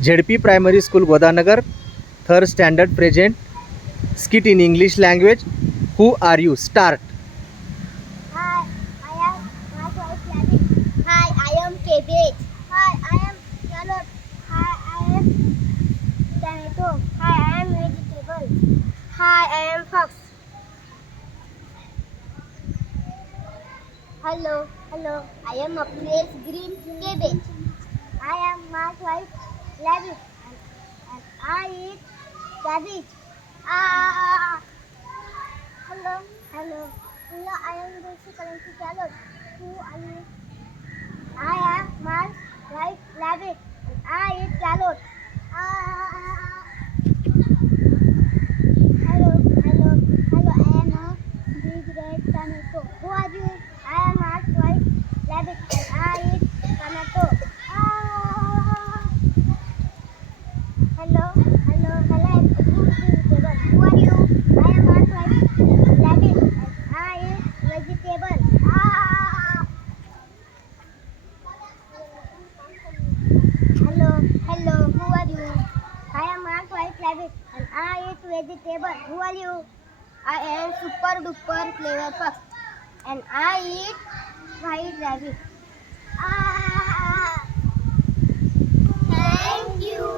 ZP Primary School, Godanagar, third standard, present. Skit in English language. Who are you? Start. Hi, I am my wife Rabbit. Hi, I am cabbage. Hi, I am carrot. Hi, I am tomato. Hi, I am vegetable. Hi, I am fox. Hello. I am a place green cabbage. I am my wife rabbit and I eat cabbage. Ah, hello. I am Rishi Kalanchi Carrot. Who are you? I am my wife rabbit and I eat carrot. Ah, hello. I am a big red tomato. Who are you? I am my wife rabbit and I eat tomato. Ah, hello. I am a fruit vegetable. Who are you? I am my wife rabbit and I eat vegetable. Ah, hello. Who are you? I am Mark White Rabbit and I eat vegetable. Who are you? I am Super Duper Clever Fox and I eat White Rabbit. Ah, thank you.